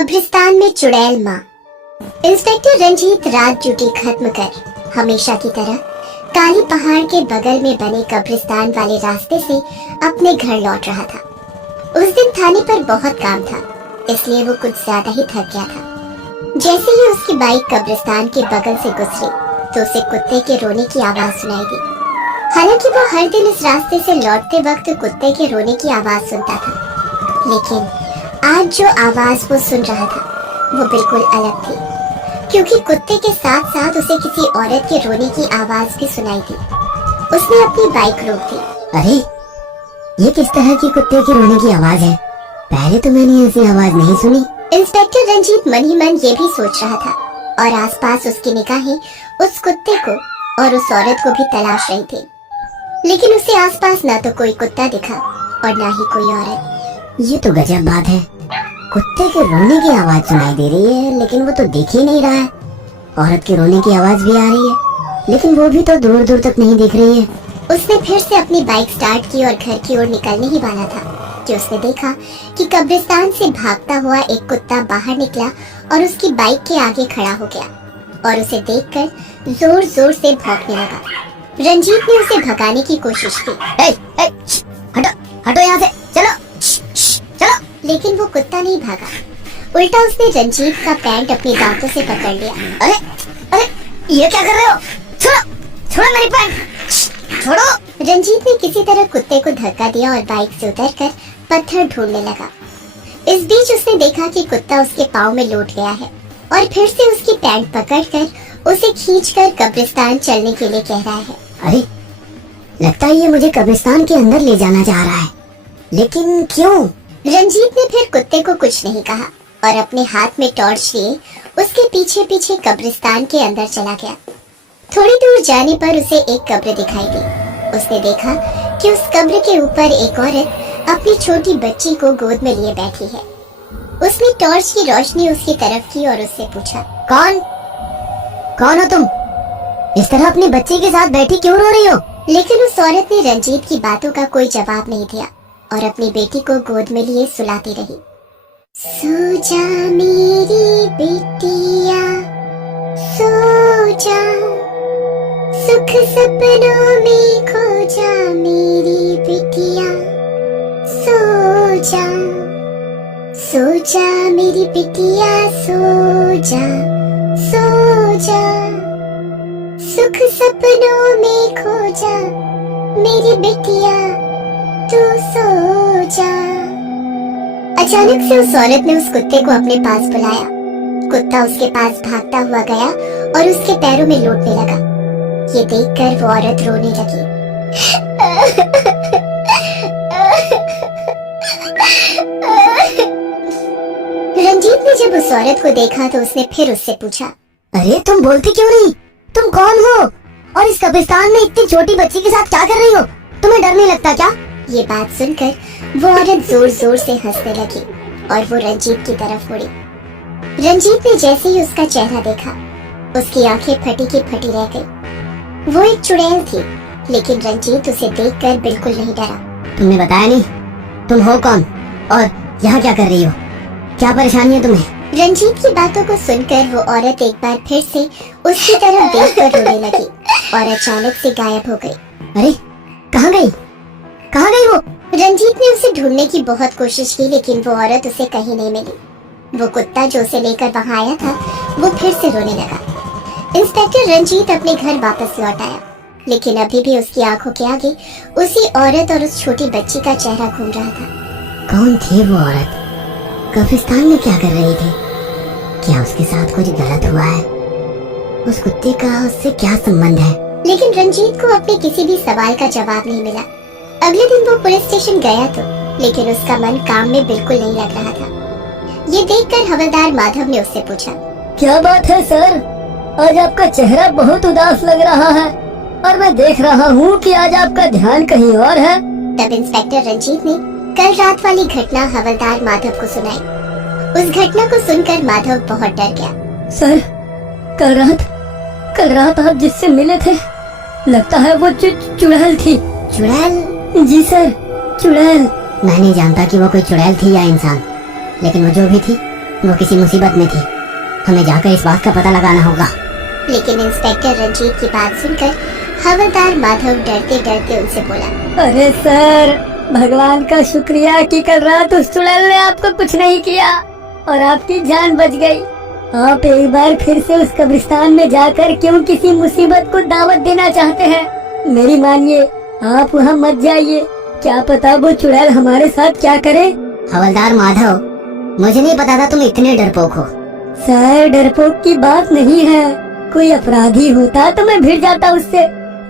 कब्रिस्तान में चुड़ैल माँ। इंस्पेक्टर रंजीत रात ड्यूटी खत्म कर हमेशा की तरह काली पहाड़ के बगल में बने कब्रिस्तान वाले रास्ते से अपने घर लौट रहा था। उस दिन थाने पर बहुत काम था, इसलिए वो कुछ ज्यादा ही थक गया था। जैसे ही उसकी बाइक कब्रिस्तान के बगल से गुजरी तो उसे कुत्ते के रोने की आवाज सुनाई दी। हालांकि वो हर दिन इस रास्ते से लौटते वक्त कुत्ते के रोने की आवाज सुनता था, लेकिन आज जो आवाज वो सुन रहा था वो बिल्कुल अलग थी, क्योंकि कुत्ते के साथ साथ उसे किसी औरत के रोने की आवाज भी सुनाई दी। उसने अपनी बाइक रोक दी। अरे, ये किस तरह की कुत्ते के रोने की आवाज है? पहले तो मैंने ऐसी आवाज नहीं सुनी। इंस्पेक्टर रंजीत मन ही मन ये भी सोच रहा था और आसपास उसकी निगाहें उस कुत्ते को और उस औरत को भी तलाश रही थी, लेकिन उसे आसपास ना तो कोई कुत्ता दिखा और ना ही कोई औरत। ये तो गजब बात है, कुत्ते के रोने की आवाज सुनाई दे रही है लेकिन वो तो दिख ही नहीं रहा है। औरत के रोने की आवाज भी आ रही है लेकिन वो भी तो दूर दूर तक नहीं दिख रही है। उसने फिर से अपनी बाइक स्टार्ट की और घर की ओर निकलने ही वाला था कि उसने देखा कि कब्रिस्तान से भागता हुआ एक कुत्ता बाहर निकला और उसकी बाइक के आगे खड़ा हो गया और उसे देखकर जोर जोर से भौंकने लगा। रंजीत ने उसे भगाने की कोशिश की। हटो हटो यहाँ से, चलो चलो। लेकिन वो कुत्ता नहीं भागा, उल्टा उसने रंजीत का पैंट अपने दांतों से पकड़ लिया। अरे अरे, ये क्या कर रहे हो? छोड़ो छोड़ो मेरी पैंट, छोड़ो। रंजीत ने किसी तरह कुत्ते को धक्का दिया और बाइक से उतरकर पत्थर ढूंढने लगा। इस बीच उसने देखा कि कुत्ता उसके पाँव में लौट गया है और फिर से उसकी पैंट पकड़कर उसे खींचकर कब्रिस्तान चलने के लिए कह रहा है। अरे, लगता है ये मुझे कब्रिस्तान के अंदर ले जाना चाह रहा है, लेकिन क्यों? रंजीत ने फिर कुत्ते को कुछ नहीं कहा और अपने हाथ में टॉर्च लिए उसके पीछे पीछे कब्रिस्तान के अंदर चला गया। थोड़ी दूर जाने पर उसे एक कब्र दिखाई दी। उसने देखा कि उस कब्र के ऊपर एक औरत अपनी छोटी बच्ची को गोद में लिए बैठी है। उसने टॉर्च की रोशनी उसकी तरफ की और उससे पूछा, कौन हो तुम? इस तरह अपनी बच्ची के साथ बैठी क्यों रो रही हो? लेकिन उस औरत ने रंजीत की बातों का कोई जवाब नहीं दिया और अपनी बेटी को गोद में लिए सुलाती रही। सो जा मेरी बेटिया, सो जा, सुख सपनों में खो जा मेरी बेटिया, सो जा, सो जा मेरी बेटिया, सो जा, सो जा, सुख सपनों में खो जा मेरी बेटिया, तू सो जा। अचानक से उस औरत ने उस कुत्ते को अपने पास बुलाया। कुत्ता उसके पास भागता हुआ गया और उसके पैरों में लौटने लगा। ये देखकर वो औरत रोने लगी। रंजीत ने जब उस औरत को देखा तो उसने फिर उससे पूछा, अरे तुम बोलती क्यों नहीं? तुम कौन हो और इस कब्रिस्तान में इतनी छोटी बच्ची के साथ क्या कर रही हो? तुम्हें डर नहीं लगता क्या? ये बात सुनकर वो औरत जोर जोर से हंसने लगी और वो रंजीत की तरफ मुड़ी। रंजीत ने जैसे ही उसका चेहरा देखा, उसकी आंखें फटी की फटी रह गई। वो एक चुड़ैल थी, लेकिन रंजीत उसे देखकर बिल्कुल नहीं डरा। तुमने बताया नहीं, तुम हो कौन और यहाँ क्या कर रही हो? क्या परेशानी है तुम्हें? रंजीत की बातों को सुनकर वो औरत एक बार फिर से उसकी तरफ देखकर रोने लगी और अचानक से गायब हो गई। अरे, कहाँ गई? कहाँ गई वो? रंजीत ने उसे ढूंढने की बहुत कोशिश की, लेकिन वो औरत उसे कहीं नहीं मिली। वो कुत्ता जो उसे लेकर वहाँ आया था वो फिर से रोने लगा। इंस्पेक्टर रंजीत अपने घर वापस लौट आया, लेकिन अभी भी उसकी आंखों के आगे उसी औरत और उस छोटी बच्ची का चेहरा घूम रहा था। कौन थी वो औरत? कब्रिस्तान में क्या कर रही थी? क्या उसके साथ कुछ गलत हुआ है? उस कुत्ते का उससे क्या संबंध है? लेकिन रंजीत को अपने किसी भी सवाल का जवाब नहीं मिला। अगले दिन वो पुलिस स्टेशन गया तो, लेकिन उसका मन काम में बिल्कुल नहीं लग रहा था। ये देखकर हवलदार माधव ने उससे पूछा, क्या बात है सर? आज आपका चेहरा बहुत उदास लग रहा है और मैं देख रहा हूँ कि आज आपका ध्यान कहीं और है। तब इंस्पेक्टर रंजीत ने कल रात वाली घटना हवलदार माधव को सुनाई। उस घटना को सुनकर माधव बहुत डर गया। सर, कल रात आप जिससे मिले थे, लगता है वो चुड़ैल थी। चुड़ैल? जी सर, चुड़ैल। मैं नहीं जानता कि वो कोई चुड़ैल थी या इंसान, लेकिन वो जो भी थी वो किसी मुसीबत में थी, हमें जाकर इस बात का पता लगाना होगा। लेकिन इंस्पेक्टर रंजीत की बात सुनकर हवलदार माधव डरते डरते उनसे बोला, अरे सर, भगवान का शुक्रिया कि कल रात उस चुड़ैल ने आपको कुछ नहीं किया और आपकी जान बच गई। आप एक बार फिर से उस कब्रिस्तान में जाकर क्यों किसी मुसीबत को दावत देना चाहते हैं? मेरी मानिए, आप वहाँ मत जाइए, क्या पता वो चुड़ैल हमारे साथ क्या करे। हवलदार माधव, मुझे नहीं पता था तुम इतने डरपोक हो। सर, डरपोक की बात नहीं है, कोई अपराधी होता तो मैं भिड़ जाता उससे,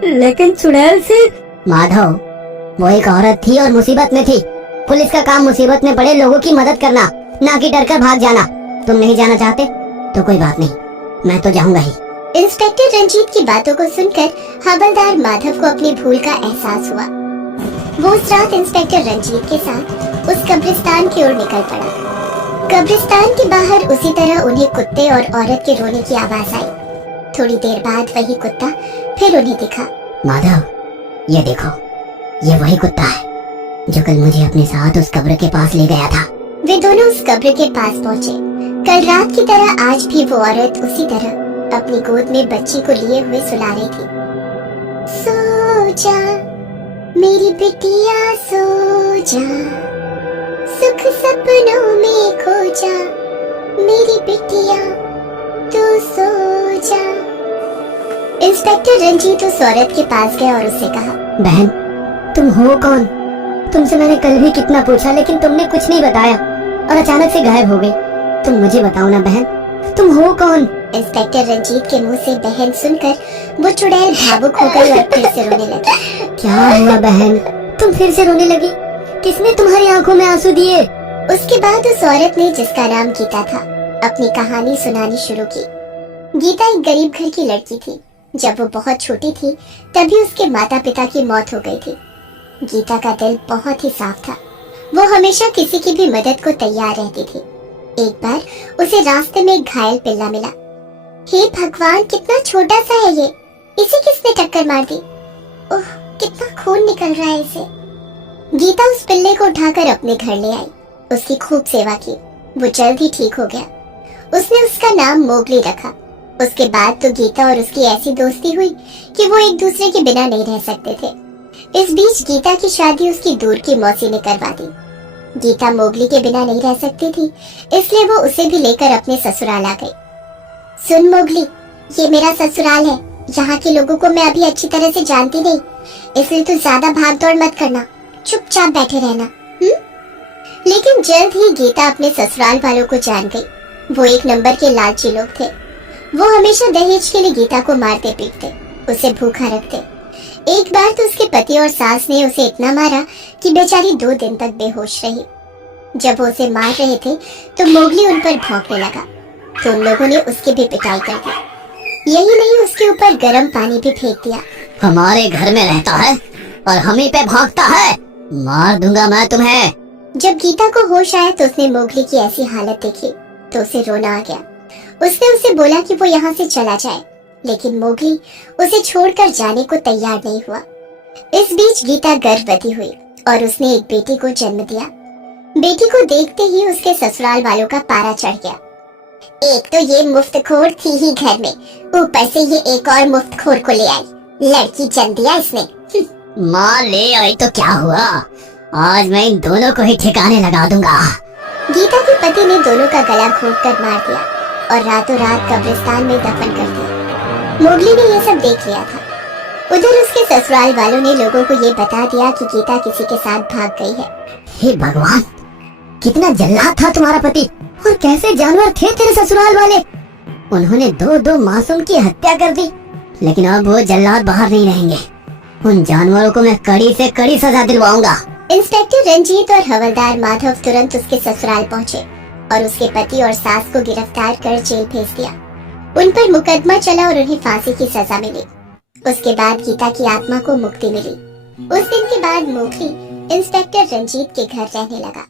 लेकिन चुड़ैल से। माधव, वो एक औरत थी और मुसीबत में थी। पुलिस का काम मुसीबत में पड़े लोगों की मदद करना, ना कि डर कर भाग जाना। तुम नहीं जाना चाहते तो कोई बात नहीं, मैं तो जाऊंगा ही। इंस्पेक्टर रंजीत की बातों को सुनकर हवलदार माधव को अपनी भूल का एहसास हुआ। वो उस रात इंस्पेक्टर रंजीत के साथ उस कब्रिस्तान की ओर निकल पड़ा। कब्रिस्तान के बाहर उसी तरह उन्हें कुत्ते और औरत के रोने की आवाज आई। थोड़ी देर बाद वही कुत्ता फिर उन्हें दिखा। माधव, ये देखो, ये वही कुत्ता है जो कल मुझे अपने साथ उस कब्र के पास ले गया था। वे दोनों उस कब्र के पास पहुँचे। कल रात की तरह आज भी वो औरत उसी तरह अपनी गोद में बच्ची को लिए हुए सुला रही थी। सो जा मेरी बिटिया, सो जा, सुख सपनों में खो जा, मेरी बिटिया तू सो जा। इंस्पेक्टर रंजीत उस औरत के पास गया और उससे कहा, बहन, तुम हो कौन? तुमसे मैंने कल भी कितना पूछा, लेकिन तुमने कुछ नहीं बताया और अचानक से गायब हो गई। तुम मुझे बताओ ना बहन, तुम हो कौन? इंस्पेक्टर रंजीत के मुंह से बहन सुनकर वो चुड़ैल भावुक हो गई और फिर से रोने लगी। क्या हुआ बहन, तुम फिर से रोने लगी? किसने तुम्हारी आंखों में आंसू दिए? उसके बाद उस औरत ने, जिसका नाम गीता था, अपनी कहानी सुनानी शुरू की। गीता एक गरीब घर की लड़की थी। जब वो बहुत छोटी थी तभी उसके माता पिता की मौत हो गई थी। गीता का दिल बहुत ही साफ था। वो हमेशा किसी की भी मदद को तैयार रहती थी। एक बार उसे रास्ते में एक घायल पिल्ला मिला। हे भगवान, कितना छोटा सा है ये, इसे किसने टक्कर मार दी? ओह, कितना खून निकल रहा है इसे। गीता उस पिल्ले को उठाकर अपने घर ले आई। उसकी खूब सेवा की। वो जल्द ही ठीक हो गया। उसने उसका नाम मोगली रखा। उसके बाद तो गीता और उसकी ऐसी दोस्ती हुई कि वो एक दूसरे के बिना नहीं रह सकते थे। इस बीच गीता की शादी उसकी दूर की मौसी ने करवा दी। गीता मोगली के बिना नहीं रह सकती थी, इसलिए वो उसे भी लेकर अपने ससुराल आ गई। सुन मोगली, ये मेरा ससुराल है। यहाँ के लोगों को मैं अभी अच्छी तरह से जानती नहीं, इसलिए तू ज्यादा भाग दौड़ मत करना, चुपचाप बैठे रहना। लेकिन जल्द ही गीता अपने ससुराल वालों को जान गई। वो एक नंबर के लालची लोग थे। वो हमेशा दहेज के लिए गीता को मारते पीटते, उसे भूखा रखते। एक बार तो उसके पति और सास ने उसे इतना मारा कि बेचारी 2 दिन तक बेहोश रही। जब वो उसे मार रहे थे तो मोगली उन पर भौंकने लगा, तो उन लोगों ने उसकी भी पिटाई कर दी। यही नहीं, उसके ऊपर गर्म पानी भी फेंक दिया। हमारे घर में रहता है और हम ही पे भौंकता है, मार दूंगा मैं तुम्हें। जब गीता को होश आया तो उसने मोगली की ऐसी हालत देखी तो उसे रोना आ गया। उसने उसे बोला कि वो यहाँ से चला जाए, लेकिन मोगली उसे छोड़कर जाने को तैयार नहीं हुआ। इस बीच गीता गर्भवती हुई और उसने एक बेटी को जन्म दिया। बेटी को देखते ही उसके ससुराल वालों का पारा चढ़ गया। एक तो ये मुफ्तखोर थी ही घर में, ऊपर से ये एक और मुफ्तखोर को ले आई। लड़की जन्म दिया इसने। माँ ले आई तो क्या हुआ, आज मैं इन दोनों को ही ठिकाने लगा दूंगा। गीता के पति ने दोनों का गला घोंटकर मार दिया और रातों रात कब्रिस्तान में दफन कर दिया। मोगली ने ये सब देख लिया था। उधर उसके ससुराल वालों ने लोगों को ये बता दिया कि गीता किसी के साथ भाग गई है। हे भगवान, कितना जल्लाद था तुम्हारा पति, और कैसे जानवर थे तेरे ससुराल वाले। उन्होंने 2 मासूम की हत्या कर दी, लेकिन अब वो जल्लाद बाहर नहीं रहेंगे। उन जानवरों को मैं कड़ी से कड़ी सजा दिलवाऊंगा। इंस्पेक्टर रंजीत और हवलदार माधव तुरंत उसके ससुराल पहुँचे और उसके पति और सास को गिरफ्तार कर जेल भेज दिया। उन पर मुकदमा चला और उन्हें फांसी की सजा मिली। उसके बाद गीता की आत्मा को मुक्ति मिली। उस दिन के बाद मोगली इंस्पेक्टर रंजीत के घर रहने लगा।